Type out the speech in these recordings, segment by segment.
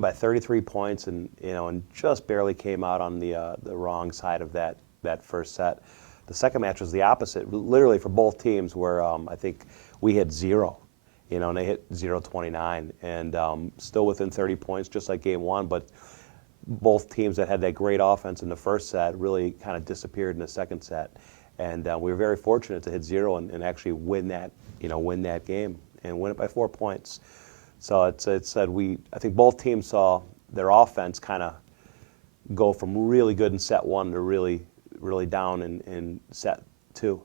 by 33 points, and and just barely came out on the wrong side of that first set. The second match was the opposite, literally for both teams, where I think we hit 0, and they hit 0-29, and still within 30 points, just like game one. But both teams that had that great offense in the first set really kind of disappeared in the second set, and we were very fortunate to hit 0 and actually win that, win that game and win it by 4 points. So I think both teams saw their offense kind of go from really good in set 1 to really down in set 2.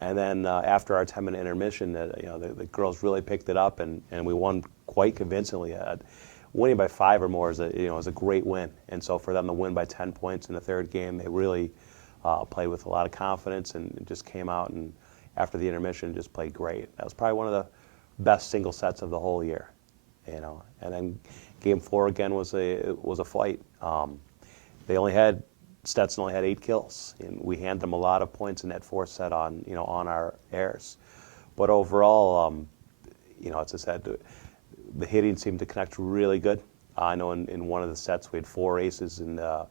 And then after our 10-minute intermission, the girls really picked it up, and we won quite convincingly. Winning by 5 or more is a great win. And so for them to win by 10 points in the third game, they really played with a lot of confidence and just came out, and after the intermission just played great. That was probably one of the best single sets of the whole year. And then game 4 again was a fight. Stetson only had 8 kills, and we handed them a lot of points in that fourth set on our airs. But overall, as I said, the hitting seemed to connect really good. I know in one of the sets we had 4 aces, and I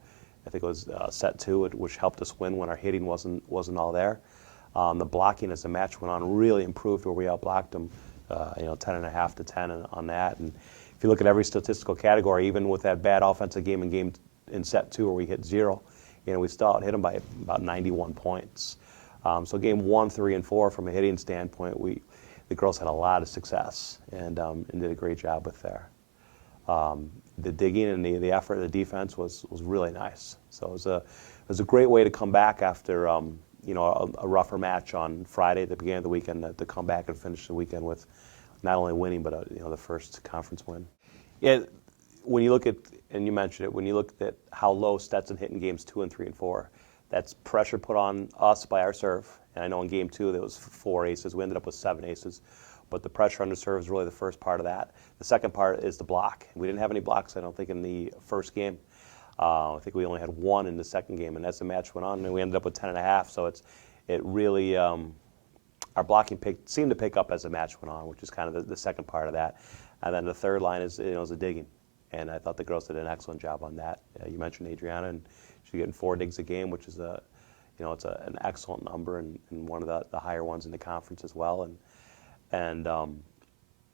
think it was set 2, which helped us win when our hitting wasn't all there. The blocking as the match went on really improved, where we outblocked them 10.5 to 10 on that. And if you look at every statistical category, even with that bad offensive game in set 2 where we hit 0, we still hit them by about 91 points. So game 1, 3, and 4, from a hitting standpoint, the girls had a lot of success and did a great job with there. The digging and the effort of the defense was really nice. So it was a great way to come back after a rougher match on Friday at the beginning of the weekend, to come back and finish the weekend with not only winning, but the first conference win. Yeah, when you look at, and you mentioned it, when you look at how low Stetson hit in games 2 and 3 and 4, that's pressure put on us by our serve. And I know in game 2 there was 4 aces. We ended up with 7 aces. But the pressure on the serve is really the first part of that. The second part is the block. We didn't have any blocks, I don't think, in the first game. I think we only had 1 in the second game, and as the match went on, and we ended up with 10.5. So it really, our blocking seemed to pick up as the match went on, which is kind of the second part of that. And then the third line is the digging, and I thought the girls did an excellent job on that. You mentioned Adriana, and she's getting 4 digs a game, which is it's an excellent number, and one of the higher ones in the conference as well.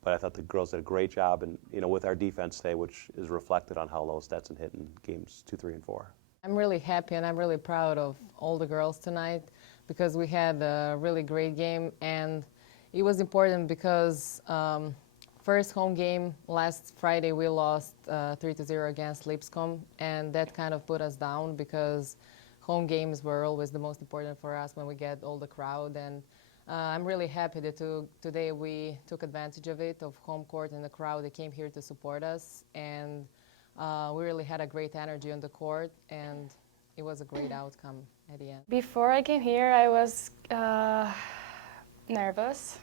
But I thought the girls did a great job, and with our defense today, which is reflected on how low Stetson hit in games 2, 3, and 4. I'm really happy, and I'm really proud of all the girls tonight, because we had a really great game, and it was important because first home game last Friday we lost 3-0 against Lipscomb, and that kind of put us down, because home games were always the most important for us when we get all the crowd. And I'm really happy that today we took advantage of it, of home court and the crowd that came here to support us, and we really had a great energy on the court, and it was a great outcome at the end. Before I came here, I was nervous,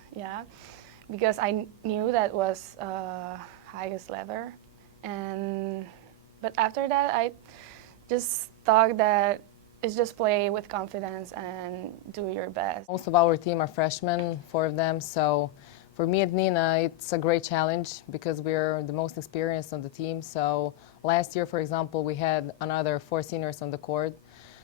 because I knew that was highest level, but after that I just thought that it's just play with confidence and do your best. Most of our team are freshmen, 4 of them, so for me and Nina, it's a great challenge because we're the most experienced on the team. So last year, for example, we had another 4 seniors on the court,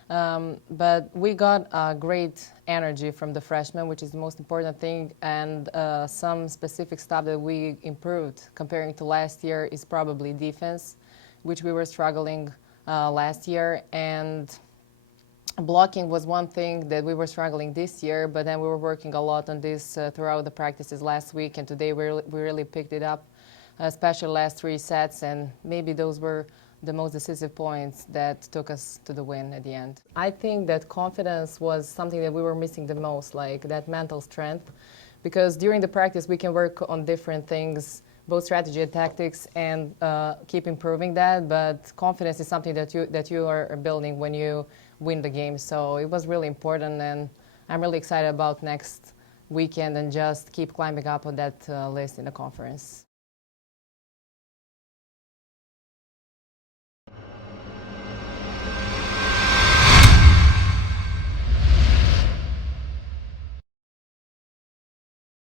but we got great energy from the freshmen, which is the most important thing, and some specific stuff that we improved comparing to last year is probably defense, which we were struggling last year, and blocking was one thing that we were struggling this year, but then we were working a lot on this throughout the practices last week, and today we really picked it up, especially last 3 sets, and maybe those were the most decisive points that took us to the win at the end. I think that confidence was something that we were missing the most, like that mental strength, because during the practice we can work on different things, both strategy and tactics, and keep improving that, but confidence is something that you are building when you win the game. So it was really important, and I'm really excited about next weekend and just keep climbing up on that list in the conference.